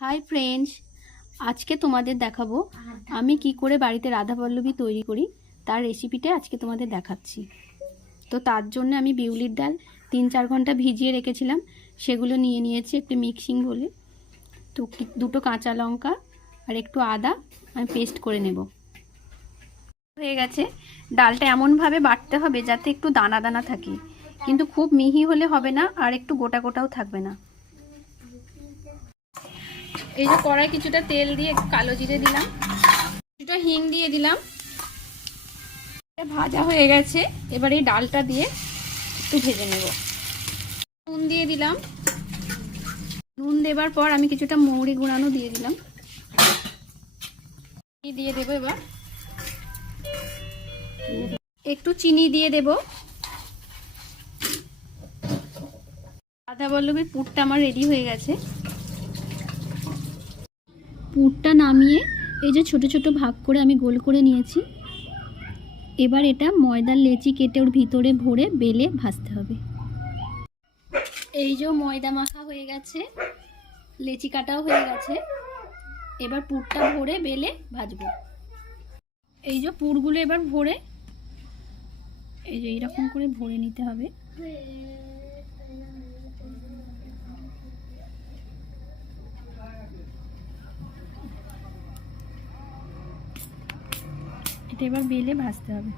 Hi friends, আজকে তোমাদের দেখাবো আমি কি করে বাড়িতে রাধাবল্লভী তৈরি করি তার রেসিপিটা আজকে তোমাদের দেখাচ্ছি। তো তার জন্য আমি বিউলির ডাল 3-4 ঘন্টা ভিজিয়ে রেখেছিলাম, সেগুলো নিয়ে নিয়েছি একটু মিক্সিং বলে। তো দুটো কাঁচা লঙ্কা আর একটু আদা আমি পেস্ট করে নেব। হয়ে গেছে। ডালটা এমনভাবে বাটতে হবে যাতে একটু দানা দানা থাকে, কিন্তু খুব মিহি হলে হবে না আর একটু গোটা গোটাও থাকবে না। এই যে কড়াই কিছুটা তেল দিয়ে একটু কালো জিরে দিলাম, কিছুটা হিং দিয়ে দিলাম। ভাজা হয়ে গেছে, এবার এই ডালটা দিয়ে একটু ভেজে নেব। নুন দিয়ে দিলাম, নুন দেবার পর আমি কিছুটা মৌরি গুঁড়ানো দিয়ে দিলাম, দিয়ে দেবো। এবার একটু চিনি দিয়ে দেব। রাধাবল্লভীর পুরটা আমার রেডি হয়ে গেছে। পুরটা নামিয়ে এই যে ছোট ছোট ভাগ করে আমি গোল করে নিয়েছি। এবার এটা ময়দার লেচি কেটে ওর ভিতরে ভরে বেলে ভাজতে হবে। এই যে ময়দা মাখা হয়ে গেছে, লেচি কাটাও হয়ে গেছে। এবার পুরটা ভরে বেলে ভাজবো। এই যে পুরগুলো এবার ভরে এই যে এইরকম করে ভরে নিতে হবে। এটা এবার বেলে ভাজতে হবে।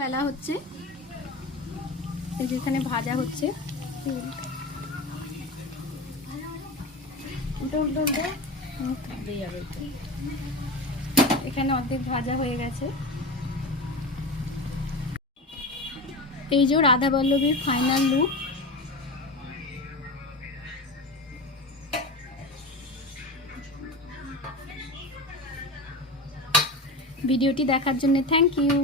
বেলা হচ্ছে, এই যে এখানে ভাজা হচ্ছে। এখানে অর্ধেক ভাজা হয়ে গেছে। এই যে রাধাবল্লভীর ফাইনাল লুক। ভিডিওটি দেখার জন্য থ্যাংক ইউ।